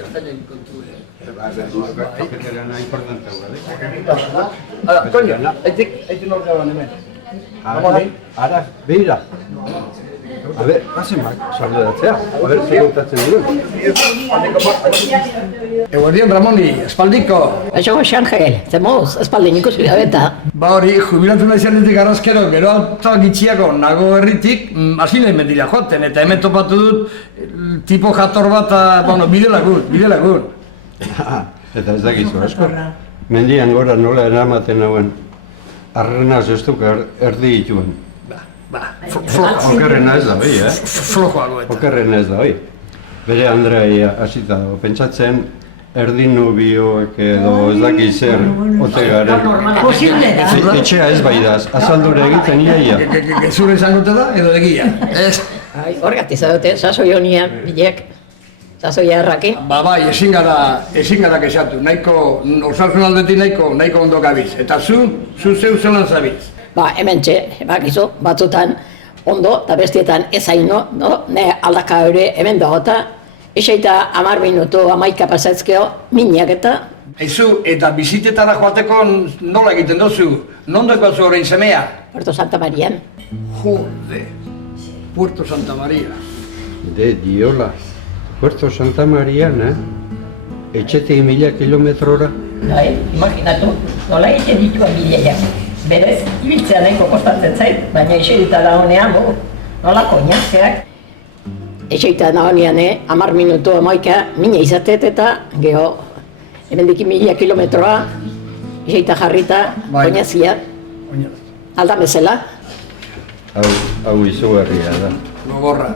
kastainen kontu. Kafetereana importantea Coño, aitik norka ban hemen. Ara, behira. A ver, pasemak, saludatzea. A ver, zer kontatzen duen. Eguerdion, Ramoni, espaldiko. Això, Xangel, zemoz, espaldin ikusi gabeta. Ba hori, jubilatu nahi zenetik arrazkero, gero alta gitxiako nago herritik, hasi nahi mendila joten, eta hemen topatu dut tipo jator bat, bueno, bide lagun. Eta ez dakizu, asko. Mendian gora nola eramaten nauen, arrenaz ez duk erdi dituen. Okerrena ez da hoi, Flojoago eta. Okerrena ez da hoi. Bere Andrea hasita dago, pentsatzen erdi nubioek edo ez dakiz zer, ote garen. Posible da. Etxea ez bai da, azaldure egiten iaia. Gezure izangote da, edo egia. Ez? Horregatik zaudete, sasoi honian, bilek, sasoi errakin. Ba bai, ezin gara kexatu, nahiko, osasun aldetik nahiko ondo gabiz. Eta zu zeu zelan zabiz. Ba, hemen bakizu, batzutan ondo, eta bestietan ez haino, no? Ne aldaka hori hemen dagota, esaita 10 minutu, 11 pasatzkeo, minak eta. Eizu, eta bizitetara joateko nola egiten dozu? Nondeko zu horrein semea? Puerto Santa Marian. Jode, Puerto Santa Maria. De diola, Puerto Santa Marian, etxetik 1000 kilometrora. Bai, imaginatu, nola egiten dituen bideak. Berez, ibiltzea nahiko kostatzen zait, baina eserita da honean, nola koñazeak. Eserita da honean, 10 minutu 11 mina izatet eta geho, hemendik 1000 kilometroa, eserita jarrita, koñazia, alda bezala. Hau izugarria da. Gogorra.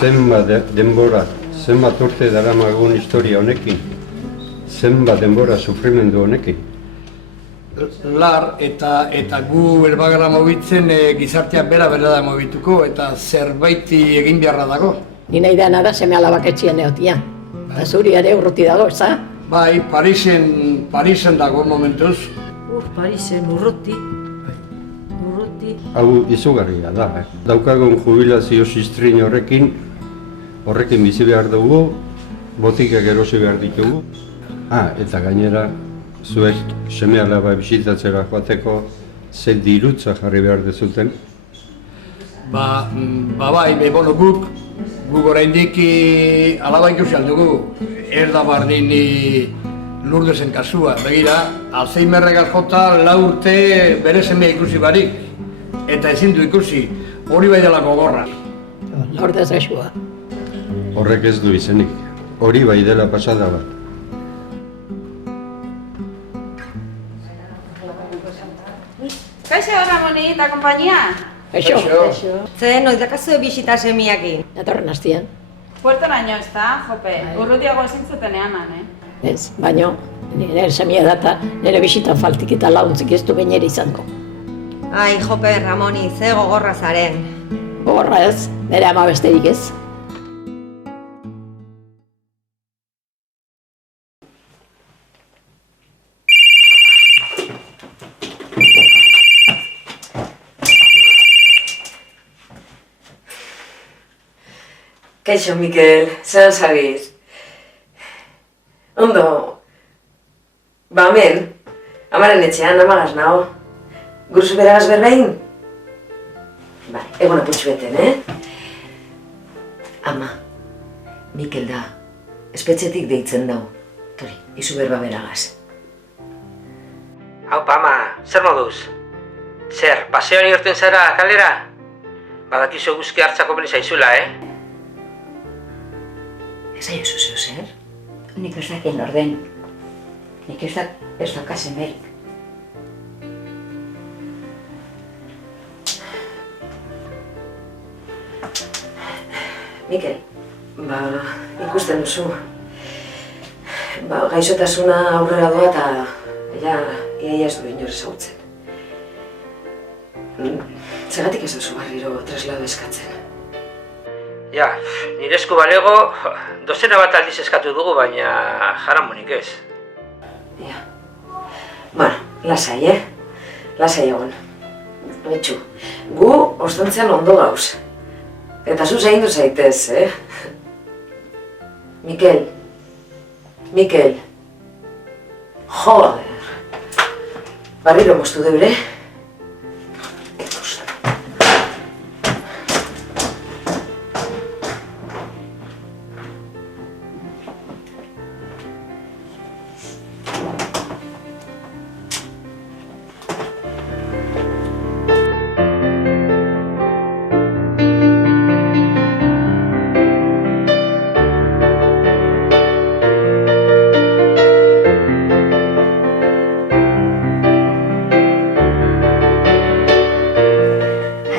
Zenbat denbora, zenbat urte daramagun historia honekin, zenbat denbora sufrimendu honekin. Lar eta gu erbagara mobitzen gizartea bera da mobituko eta zerbaiti egin beharra dago. Ni nahi dena da seme alabak etxien egotia. Eta zuri ere urruti dago, ez da? Bai, Parisen dago momentuz. Parisen urruti. Hau izugarria da, Daukagun jubilazio sistrin horrekin bizi behar dugu, botikak erosi behar ditugu. Eta gainera, zuek seme alaba bisitatzera joateko ze dirutza jarri behar dezuten? Ba bai, bueno, guk oraindik alaba ikusi aldugu. Ez da bardin Lurdesen kasua, begira, Alzheimerregaz jota 4 urte bere semea ikusi barik. Eta ezin du ikusi, hori bai dela gogorra. Lourdes gaixua. Horrek ez du izenik, hori bai dela pasada bat. Kaixo, Ramoni eta konpainia? Kaixo. Zer, noiz dakazue bisita semiakin? Datorren hastian. Puertoraino ez da, jope, urrutiago ezin zutenean, Ez, baino, nire semia data, nire bisita faltik eta launtzik ez du gainera izango. Ai, jope, Ramoni, ze gogorra zaren. Gogorra ez, nire ama besterik ez. Kaixo, Mikel, zer zagiz? Ondo, ba hemen, amaren etxean, amagaz nago. Guruz beragaz berbein? Ba, egon aputxu beten, Ama, Mikel da, espetxetik deitzen dau. Tori, izu berba beragaz. Haupa, ama, zer moduz? Zer, paseoan irten zara kalera? Badakizu guzki hartzako beli zaizula, Ez aio zuzio zer? Nik ez dakien orden. Nik ez dakasen berik. Mikel, ba, ikusten duzu. Ba, gaixotasuna aurrera doa eta ia ez du inor ezagutzen. Zergatik ez duzu barriro traslado eskatzen? Ja, nire esku balego, dozena bat aldiz eskatu dugu, baina jaramonik ez. Ja. Bueno, lasai, Lasai egon. Betxu, gu ostontzean ondo gauz. Eta zu zaindu zaitez, Mikel. Joder. Barriro moztu deure.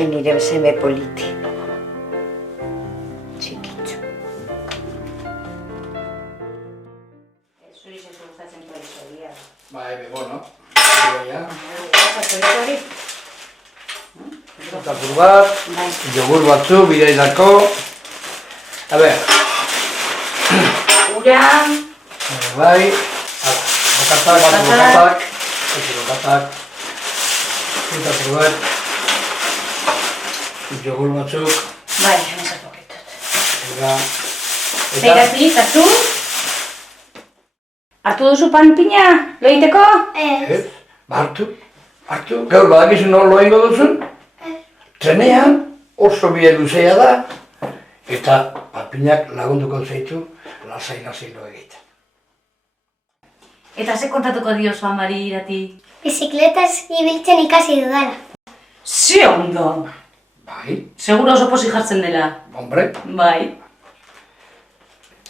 Nire seme politi. Txikitzu. Zuri zezu gustatzen polizoria. Bai, bueno. Zapur bat, jogur batzu, bidailako. A ber. Ura. Bai. Bokatak. Zapur bat. Jogur batzuk. Bai, hemen zapoketut. Eta... hartu? Hartu duzu panpina, loiteko? Ez. Hartu. Gaur badakizu non lo egingo duzun? Trenean oso bide luzea da. Eta panpinak lagunduko zaitu lasai lo egiten. Eta ze kontatuko diozu amari irati? Bizikletaz ibiltzen ikasi dudala. Ze ondo! Bai, Seguro oso posi jartzen dela. hombre. Bai.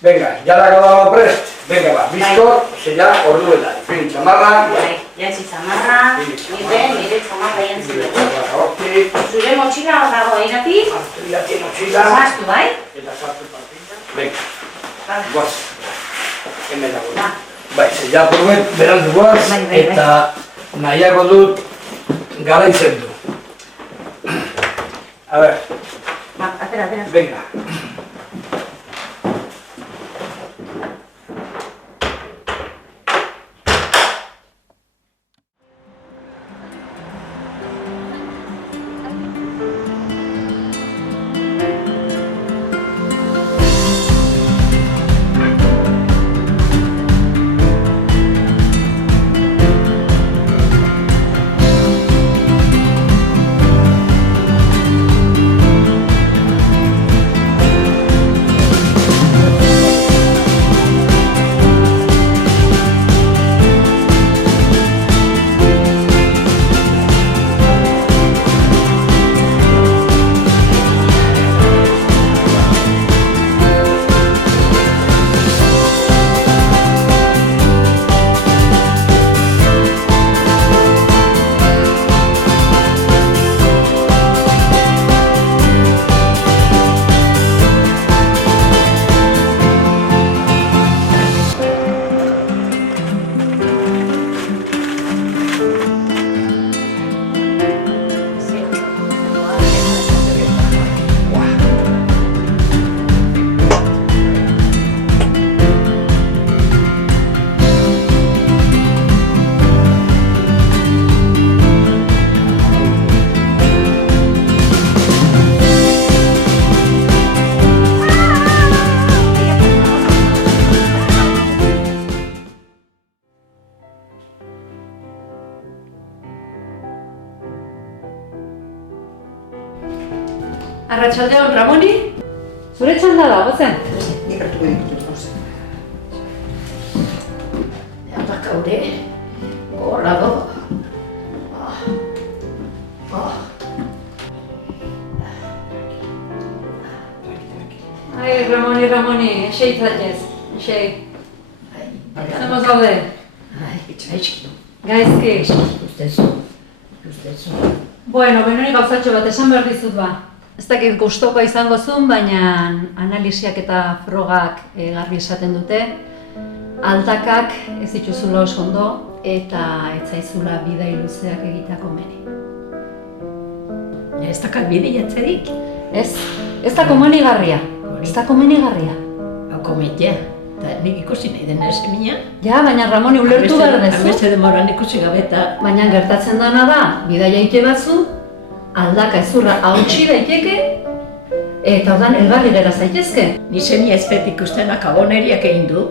Venga, ya la acabamos prest. Venga, va, bizko, zela orduela. Fin, txamarra. Bai, jantzi zamarra, nire zamarra jantzi dugu. Zure motxila dago irati? Hartu irati motxila. Zaztu, bai? Eta sartu panpina. Venga, Vale. guaz. Hemen dago. Bai, zela probet, berandu guaz. Eta nahiago dut garaitzen du. A ver. Atera. Venga. Arratsaldeon, Ramoni? Zure txanda da, gozen? Nik hartuko ditut gauza. Eta kaude, gorra do. Ai, Ramoni, esei zaitez, esei. Zemoz gaude? Gaizki. Gaizki. Ustezu. Bueno, benoni gauzatxo bat esan behar dizut ba. Ez dakit gustokoa izango zuen, baina analisiak eta frogak garbi esaten dute. Aldakak ez dituzula oso ondo eta ez zaizula bidai luzeak egitea komeni. Ez dakar bide jatzerik. Ez da komenigarria. Ez da komenigarria. Hau kometia. Eta nik ikusi nahi dena esemina. Ja, baina Ramoni ulertu behar dezu. Beste demoran ikusi gabe eta... Baina gertatzen dena da, bidaia ite batzu, aldaka ezurra hautsi daiteke, Eta ordan elgarri gera zaitezke. Ni seni ezpet ikustenak aboneriak egin du.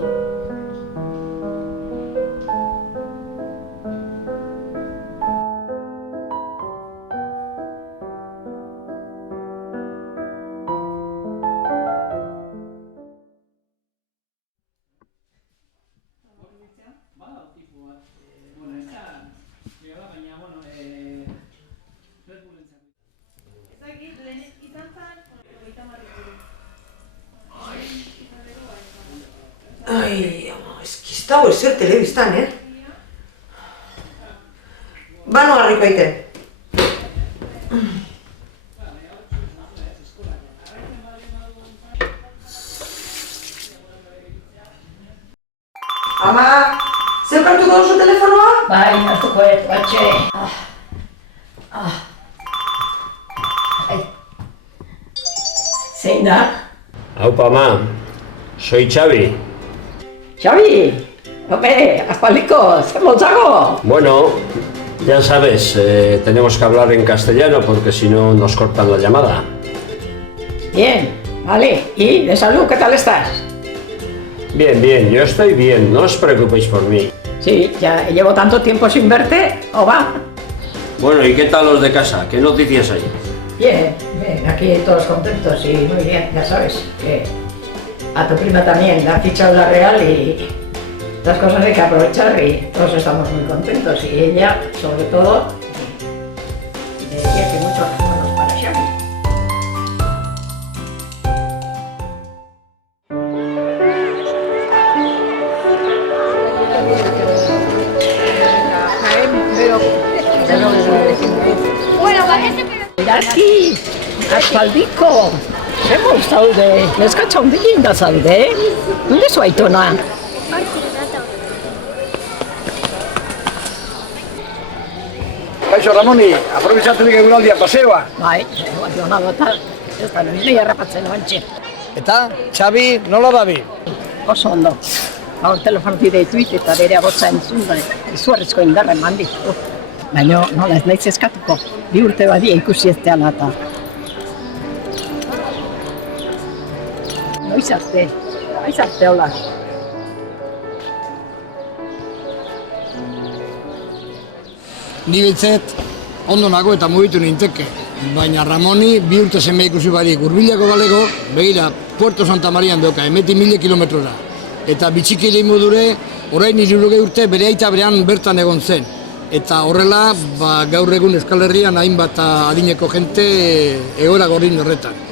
Ai, ama, eski ez dago ezer telebistan, Bano harriko aite. Ama, zeu kartuko duzu telefonoa? Bai, hartuko batxe. Zein da? Aupa, ama, soy Xavi. Xabi! Hombre, aspaldiko, zer motzago? Bueno, ya sabes, tenemos que hablar en castellano porque si no nos cortan la llamada. Bien, vale. ¿Y de salud qué tal estás? Bien, bien, yo estoy bien, no os preocupéis por mí. Sí, ya llevo tanto tiempo sin verte, ¿o va? Bueno, ¿y qué tal los de casa? ¿Qué noticias hay? Bien, bien, aquí todos contentos y muy bien, ya sabes, que a tu prima también la ha fichado la Real y las cosas hay que aprovechar y todos estamos muy contentos y ella, sobre todo, diría que muchos recuerdos para Xavi. Bueno, parece pero... Aquí, aspaldiko, hemos zaude, neskatxa ondilin da zaude, nonde zu aitona? Kaixo, Ramoni, aprobetxatu nik eguraldia paseoa. Bai, aitona eta ez da nire harrapatzen bantxe. Eta, Xabi, nola dabi? Oso ondo. Gaur telefonotik deituit eta bere agotza entzun da, izuarrizko indarra eman dit. Baina nola ez naiz eskatuko, 2 urte badia ikusi ez teala eta. Noiz arte hola. Ni biltzet, ondo nago eta mugitu ninteke. Baina Ramoni 2 urte seme ikusi barik urbilako balego, begira, Puerto Santa Marian doka, emeti 1000 kilometrora. Eta bitxiki lehen modure, orain 60 urte bere aita berean bertan egon zen. Eta horrela, gaur egun Euskal Herrian hainbat adineko jente egoera gorrin horretan.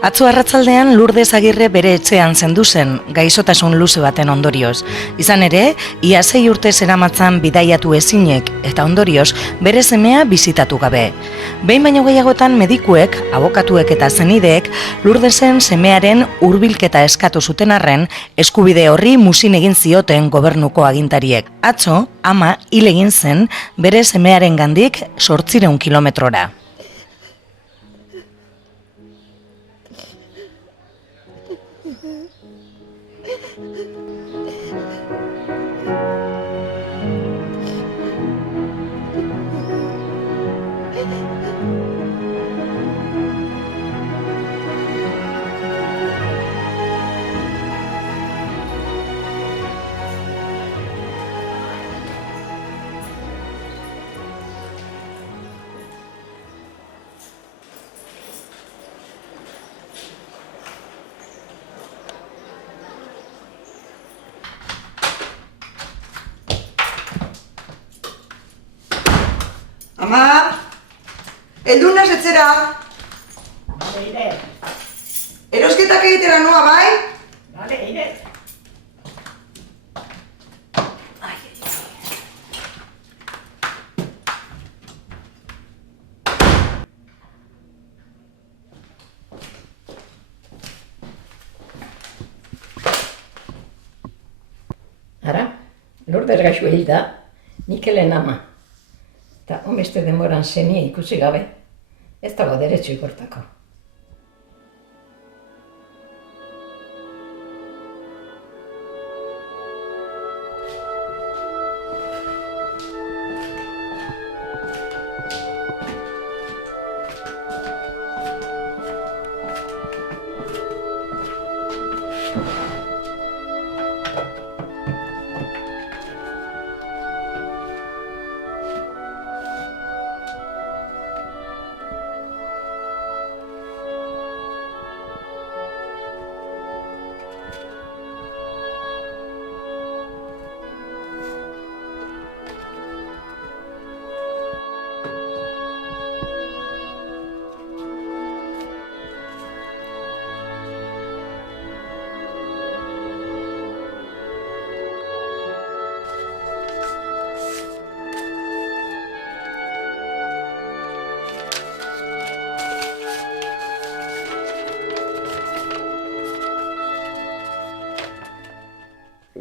Atzo arratzaldean Lourdes Agirre bere etxean zendu zen, gaixotasun luze baten ondorioz. Izan ere, ia 6 urte zeramatzan bidaiatu ezinek eta ondorioz bere semea bisitatu gabe. Behin baino gehiagotan medikuek, abokatuek eta zenideek Lourdesen semearen hurbilketa eskatu zuten arren, eskubide horri muzin egin zioten gobernuko agintariek. Atzo, ama hil egin zen bere semearen gandik 800 kilometrora. Ama, heldu naz etzera. egitera noa, bai? Bale, ire. Ara, Lourdes gaixo hil da, Mikelen ama. Eta homeste denboran zenia ikusi gabe, ez dago deretsu ikortako.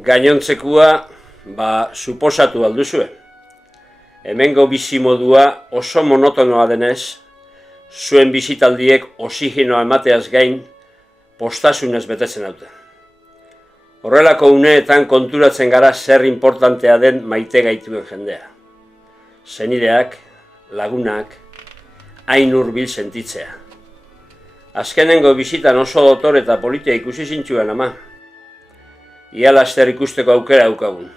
Gainontzekua, suposatu alduzue. Hemengo bizimodua oso monotonoa denez, zuen bizitaldiek oxigenoa emateaz gain, postasunez betetzen dute. Horrelako uneetan konturatzen gara zer importantea den maite gaituen jendea. Senideak, lagunak, hain hurbil sentitzea. Azkenengo bizitan oso dotor eta politia ikusi zintxuan ama. Ia laster ikusteko aukera daukagun.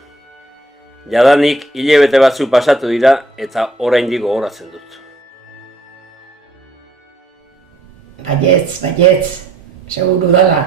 Jadanik hilabete batzu pasatu dira eta oraindik gogoratzen dut. Baietz, seguru dala.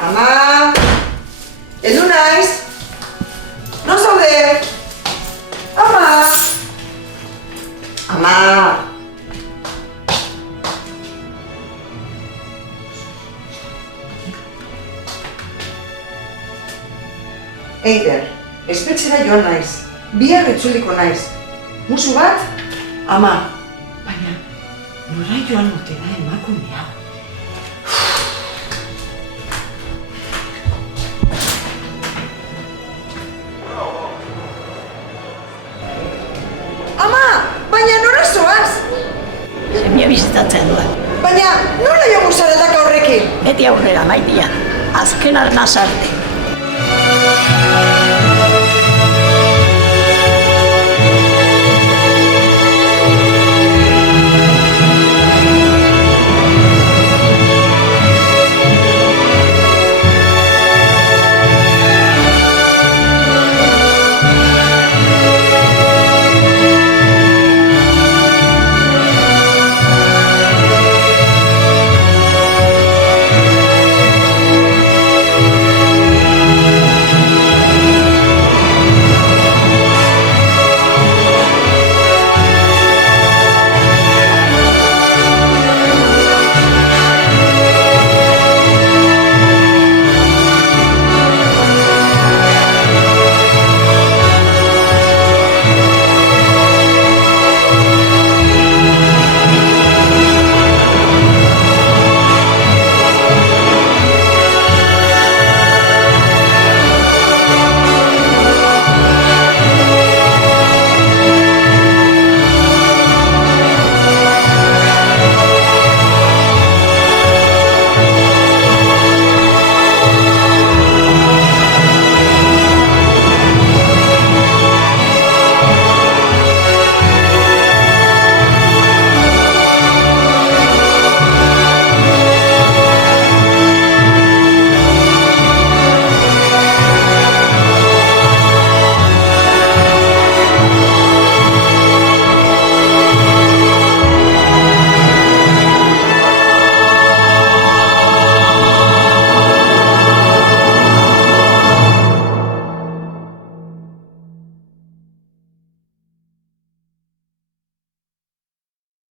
Ama! Heldu naiz! Non zaude? Ama! Ama! Eider, espetxera joan naiz. Bihar itzuliko naiz. Musu bat? Ama! Baina, nora joan ote da emakumea? Ama! Baina nora zoaz? Semia bizitatzen duan. Baina, nola jogu zaretak horrekin? Beti aurrera, maitia. Azken arnaz arte.